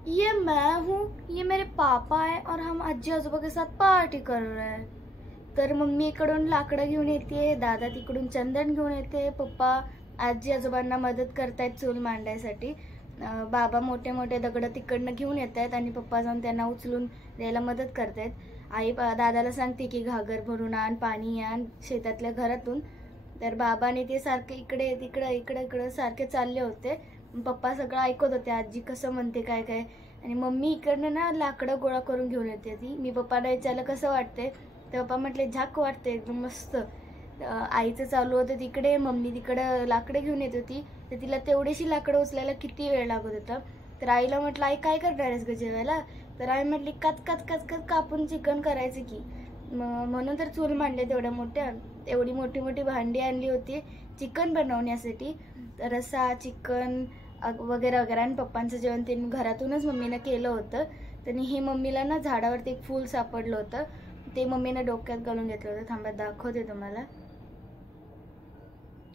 ये मैं हूँ, ये मेरे पापा है और हम आजी आजोबा के साथ पार्टी कर रहे हैं। तर मम्मी इकडून लाकडं घेऊन येते, दादा तिकडून चंदन घेऊन येते, पप्पा आजी आजोबांना मदत करतायत चूल मांडायसाठी। बाबा मोठे मोठे दगड तिकडनं घेऊन येत आहेत आणि पप्पा जाऊन त्यांना उचलून द्यायला मदत करतायत। आई दादाला सांगते की घागर भरून आण, पाणी आण शेतातल्या घरातून। तर बाबाने ते सारखे इकडे तिकडे इकडे इकडे सारखे चालले होते। पप्पा सगळं ऐकत होते, आजी कसं म्हणते काय काय। आणि मम्मी इकडनं ना लाकडं गोळा करून घेऊन येते ती। मी पप्पाला विचारलं कसं वाटते, तर पप्पा म्हटले झाक वाटते एकदम मस्त। आईचं चालू होतं तिकडे, मम्मी तिकडं लाकडं घेऊन येत होती। तर तिला तेवढीशी लाकडं उचलायला किती वेळ लागत होता। तर आईला म्हटलं आई काय करणार आहेस ग जेवायला, तर आई म्हटली कच कच कच कच कापून चिकन करायचं की। म्हणून तर चूल मांडले तेवढ्या मोठ्या, एवढी मोठी मोठी भांडी आणली होती चिकन बनवण्यासाठी। रस्सा चिकन वगैरे वगैरे। आणि पप्पांचं जेवण ते घरातूनच मम्मीनं केलं होतं। त्यांनी हे मम्मीला ना झाडावरती एक फूल सापडलं होतं, ते मम्मीनं डोक्यात घालून घेतलं होतं। थांबा दाखवते तुम्हाला।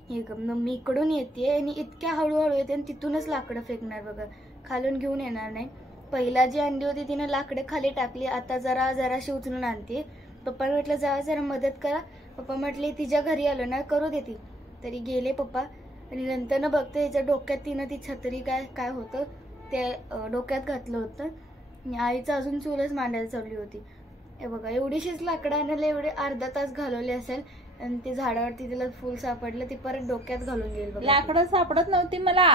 हे मम्मी इकडून येते आणि इतक्या हळूहळू येते आणि तिथूनच लाकडं फेकणार बघा, खालून घेऊन येणार नाही। पहिला जी अंडी होती तिने लाकडं खाली टाकली, आता जरा जराशी उचलून आणते। पप्पा म्हटलं जावा जरा मदत करा। पप्पा म्हटले तिच्या घरी आलो ना करू देते, तरी गेले पप्पा। आणि नंतर ना बघते याच्या डोक्यात तिनं ती छत्री काय काय होतं ते डोक्यात घातलं होतं। आणि आईचं अजून चूलच मांडायला चालली होती। हे बघा एवढीशीच लाकडं आणायला एवढे अर्धा तास घालवले असेल। आणि ते झाडावरती तिला फूल सापडलं, ते परत डोक्यात घालून गेल बघा। लाकडं सापडत नव्हती मला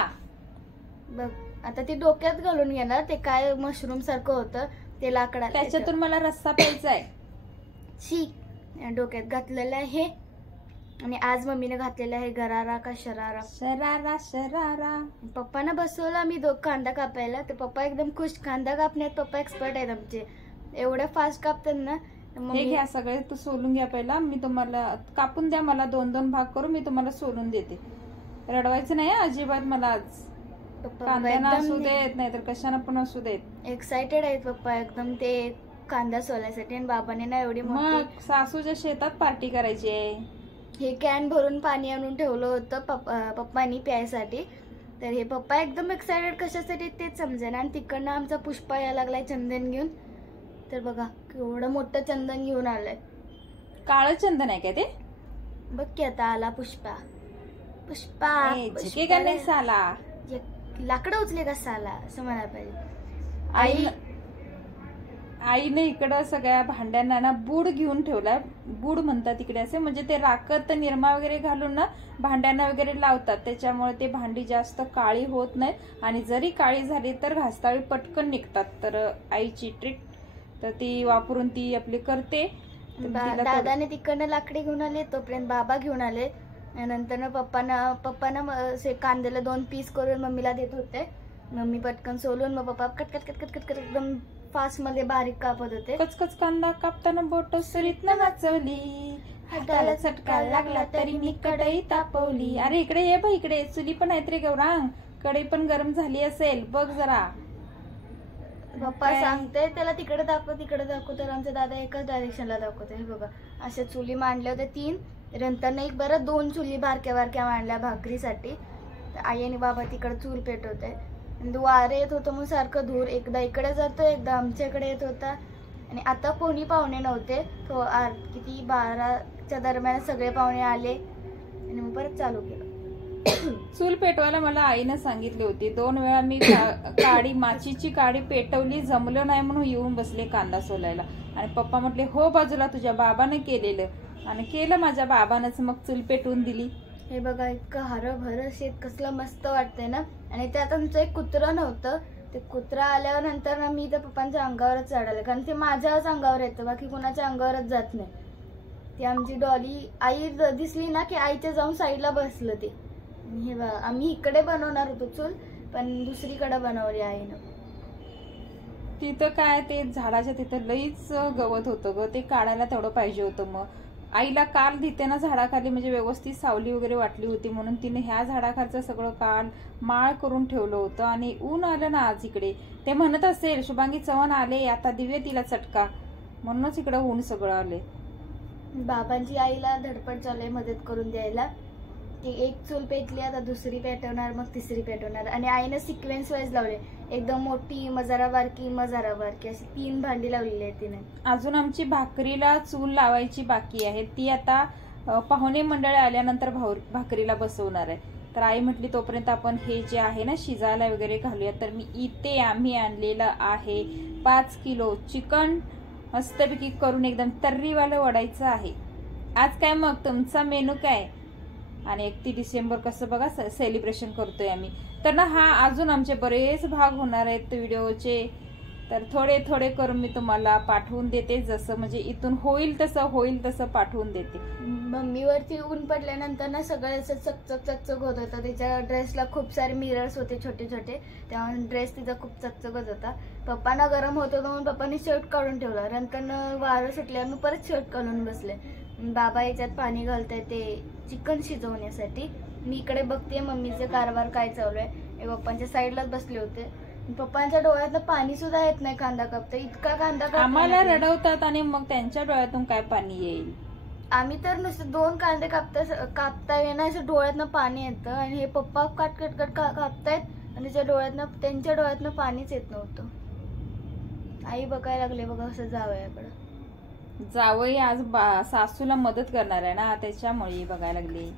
बघ आता ते डोक्यात घालून घेणार, ते काय मशरूम सारखं होतं ते लाकडा, त्याच्यातून मला रस्सा प्यायचा आहे। शी डोक्यात घातलेलं आहे। आणि आज मम्मीने घातलेला आहे गरारा का शरारा, शरारा शरारा। पप्पांना बसवला मी कांदा कापायला, तर पप्पा एकदम खुश। कांदा कापण्यात पप्पा एक्सपर्ट आहेत आमचे, एवढ्या फास्ट कापतात ना। हे घ्या सगळे, तू सोलून घ्या पहिला, मी तुम्हाला कापून द्या, मला 2-2 भाग करून मी तुम्हाला सोलून देते। रडवायचं नाही अजिबात मला आज। कांद्यानं असू देत नाही तर कशानं पण असू देत। एक्साइटेड आहेत पप्पा एकदम ते कांदा सोलायसाठी। आणि बाबाने ना एवढी मोठी सासूच्या शेतात पार्टी करायची आहे। हे कॅन भरून पाणी आणून ठेवलं होतं पप्पांनी प्यायसाठी। तर हे पप्पा एकदम एक्साइटेड कशासाठी तेच समजेना। आणि तिकडनं आमचा पुष्पा यायला लागलाय चंदन घेऊन। तर बघा केवढं मोठं चंदन घेऊन आलंय, काळं चंदन आहे काय ते? बघ की आता आला पुष्पा। पुष्पा साला लाकडं उचले का साला असं म्हणायला पाहिजे। आईने इकडं सगळ्या भांड्यांना ना बूड घेऊन ठेवलाय, बूड म्हणतात तिकडे असे, म्हणजे ते राखत निरमा वगैरे घालून ना भांड्यांना वगैरे लावतात, त्याच्यामुळे ते भांडी जास्त काळी होत नाहीत। आणि जरी काळी झाली तर घासताळी पटकन निघतात। तर आईची ट्रिक तर ती वापरून ती आपली करते। दादाने तिकडनं लाकडे घेऊन आले, तोपर्यंत बाबा घेऊन आले। नंतर पप्पाना कांद्याला 2 पीस करून मम्मीला देत होते। मम्मी पटकन सोलून, मग पप्पा कटकट कटकट कटकट एकदम फास्ट मध्ये बारीक कापत होते। कचकच कांदा कापताना बोट सुरीतनं वाचवली, हाताला चटका लागला तरी मी कढई तापवली। अरे इकडे ये बाई, इकडे चुली पण आहेत रे गौरांग, कढई पण गरम झाली असेल बघ जरा। पप्पा सांगते त्याला तिकडे दाखव तिकडे दाखव, तर आमचा दादा एकाच डायरेक्शनला दाखवते। हे बघा अशा चुली मांडल्या होत्या 3, नंतर एक बरं 2 चुली बारक्या बारक्या मांडल्या भाकरीसाठी। आई आणि बाबा तिकडे चूल पेटवते। वारे येत होतं मग सारखं धूर, एकदा इकडे जातो एकदा आमच्याकडे येत होता। आणि आता कोणी पाहुणे नव्हते, तो किती 12च्या दरम्यान सगळे पाहुणे आले आणि मग परत चालू केलं। चूल पेटवायला मला आईनं सांगितली होती, 2 वेळा मी माचीची काडी पेटवली, जमलं नाही म्हणून येऊन बसले कांदा सोलायला। आणि पप्पा म्हटले हो बाजूला, तुझ्या बाबाने केलेलं। आणि केलं माझ्या बाबानंच, मग चूल पेटवून दिली। हे बघा इतकं हरभर शेत कसलं मस्त वाटतंय ना। आणि त्यात आमचं एक कुत्रं नव्हतं, ते कुत्रा आल्यावर नंतर ना मी त्या पप्पांच्या अंगावरच चढाले, कारण ते माझ्याच अंगावर येतं, बाकी कोणाच्या अंगावरच जात नाही। ती आमची डॉली आई दिसली ना की आईच्या जाऊन साईडला बसलं ते। हे बघा आम्ही इकडे बनवणार होतो चूल, पण दुसरीकडे बनवली आईनं। तिथं काय ते झाडाच्या तिथं लईच गवत होतं ग, ते काढायला तेवढं पाहिजे होतं। मग आईला काल तिथे ना झाडाखाली म्हणजे व्यवस्थित सावली वगैरे वाटली होती, म्हणून तिने ह्या झाडाखालचं सगळं काल माळ करून ठेवलं होतं। आणि ऊन आलं ना आज इकडे, ते म्हणत असेल शुभांगी चव्हाण आले आता दिवे तिला चटका, म्हणूनच इकडे ऊन सगळं आले। बाबांची आईला धडपड चालू आहे मदत करून द्यायला। ती एक चूल पेटली, आता दुसरी पेटवणार, मग तिसरी पेटवणार। आणि आईनं सिक्वेन्स वाईज लावले, एकदम मोठी, मजारा बारकी, मजारा बारकी अशी 3 भांडी लावलेली आहे तिने. अजून आमची भाकरीला चूल लावायची बाकी आहे. ती आता पाहुणे मंडळी आल्यानंतर भाकरीला बसवणार आहे. तर आई म्हटली तोपर्यंत आपण हे जे आहे ना शिजायला वगैरे घालूया. तर मी इथे आम्ही आणलेलं आहे 5 किलो चिकन, मस्तपैकी करून एकदम तर्रीवालं वडायचं आहे. आज काय मग तुमचा मेनू काय? आणि 31 डिसेंबर कसं बघा सेलिब्रेशन करतोय आम्ही. तर ना हा अजून आमचे बरेच भाग होणार आहेत व्हिडिओचे. तर थोडे थोडे करून मी तुम्हाला पाठवून देते, जसं म्हणजे इथून होईल तसं पाठवून देते. मम्मीवरती ऊन पडल्यानंतर ना सगळं असं चकचक चकचक होत होतं. तिच्या ड्रेसला खूप सारे मिरर्स होते छोटे छोटे, त्यामुळे ड्रेस तिचा खूप चकचक होत होता. पप्पांना गरम होत होतं म्हणून पप्पांनी शर्ट काढून ठेवला. नंतर वारं सुटल्यावर परत शर्ट काढून बसले. बाबा याच्यात पाणी घालताय ते चिकन शिजवण्यासाठी. मी इकडे बघते मम्मीचे कारभार काय चालू आहे. पप्पांच्या साईडलाच बसले होते. पप्पांच्या डोळ्यातनं पाणी सुद्धा येत नाही कांदा कापता, इतका कांदा कापता. आम्हाला रडवतात आणि मग त्यांच्या डोळ्यातून काय पाणी येईल. आम्ही तर नुसते 2 कांदे कापता येणार असं डोळ्यातनं पाणी येतं. आणि हे पप्पा कट कापतायत आणि त्यांच्या डोळ्यातनं पाणीच येत नव्हतं. आई बघायला लागले बघा असं जावयाकडं. जावई आज सासूला मदत करणार आहे ना, त्याच्यामुळे बघायला लागले.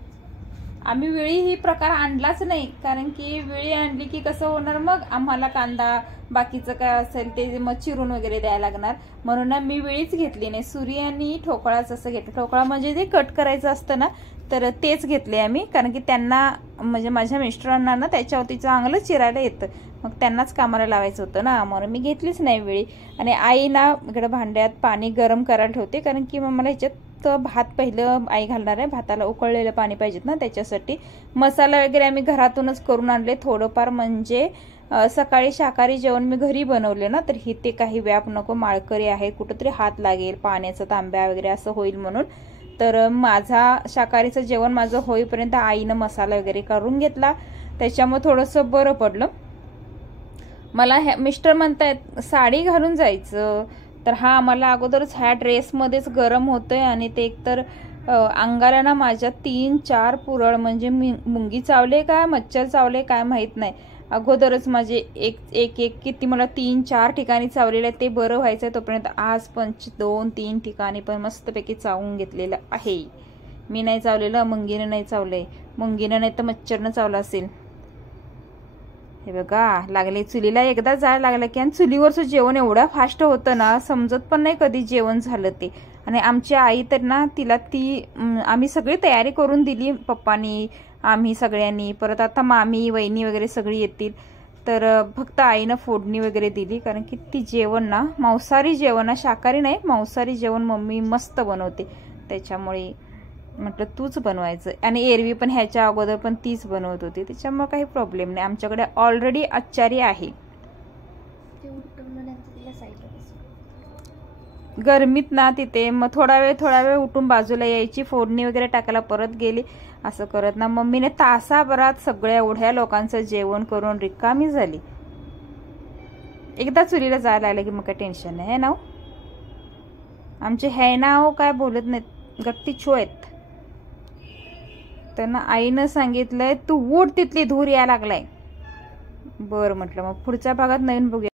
आम्ही वेळी ही प्रकार आणलाच नाही, कारण की वेळी आणली की कसं होणार, मग आम्हाला कांदा बाकीचं काय असेल ते मग चिरून वगैरे द्यायला लागणार. म्हणून मी वेळीच घेतली नाही. सुरी आणि ठोकळाच असं घेतलं. ठोकळा म्हणजे जे कट करायचं असतं ना, तर तेच घेतले आम्ही, कारण की त्यांना म्हणजे माझ्या मिस्टरांना ना त्याच्यावरती चांगलं चिरायला येतं, मग त्यांनाच कामाला लावायचं होतं ना, म्हणून मी घेतलीच नाही वेळी. आणि आई ना इकडे भांड्यात पाणी गरम करायला ठेवते, कारण की मग मला ह्याच्यात भात पहिलं आई घालणार आहे. भाताला उकळलेलं पाणी पाहिजेत ना, त्याच्यासाठी मसाला वगैरे आम्ही घरातूनच करून आणले थोडंफार. म्हणजे सकाळी शाकाहारी जेवण मी घरी बनवले ना, तर इथे काही व्याप नको, माळकरी आहे, कुठंतरी हात लागेल, पाण्याचा तांब्या वगैरे असं होईल म्हणून. तर माझा शाकाहारीचं जेवण माझं होईपर्यंत आईनं मसाला वगैरे करून घेतला, त्याच्यामुळे थोडंसं बरं पडलं मला. मिस्टर म्हणतायत साडी घालून जायचं, तर हा मला अगोदरच ह्या ड्रेसमध्येच गरम होतंय. आणि ते एकतर अंगाला ना माझ्या 3-4 पुरळ, म्हणजे मुंगी चावले काय मच्छर चावले काय माहित नाही. अगोदरच माझे एक किती मला 3-4 ठिकाणी चावलेले आहे, ते बरं व्हायचंय तोपर्यंत आज 2-3 ठिकाणी पण मस्तपैकी चावून घेतलेलं आहे. मी नाही चावलेलं, मुंगीनं नाही चावलंय. मुंगीनं नाही तर मच्छरनं चावलं असेल. हे बघा लागले चुलीला. एकदा जाळ लागलं की, आणि चुलीवरचं जेवण एवढं फास्ट होतं ना, समजत पण नाही कधी जेवण झालं ते. आणि आमची आई तर ना तिला आम्ही सगळी तयारी करून दिली, पप्पानी आम्ही सगळ्यांनी. परत आता मामी वहिनी वगैरे सगळी येतील, तर फक्त आईनं फोडणी वगैरे दिली, कारण की ती जेवण ना मांसाहारी जेवण ना, शाकाहारी नाही मांसाहारी जेवण मम्मी मस्त बनवते. त्याच्यामुळे म्हटलं तूच बनवायचं. आणि एरवी पण ह्याच्या अगोदर पण तीच बनवत होती, त्याच्यामुळे काही प्रॉब्लेम नाही. आमच्याकडे ऑलरेडी आचारी आहे. गरमीत ना तिथे मग थोडा वेळ उठून बाजूला यायची, फोडणी वगैरे टाकायला परत गेली. असं करत ना मम्मीने तासाभरात सगळ्या एवढ्या लोकांचं जेवण करून रिकामी झाली. एकदा चुलीला जायला लागलं की मग काय टेन्शन नाही, हे नाव आमचे हे नाव काय बोलत नाहीत, गट्टी छो आहेत. त्यांना आईनं सांगितलंय तू उठ, तिथली धूर यायला लागलाय. बरं म्हटलं, मग पुढच्या भागात नवीन बघूया.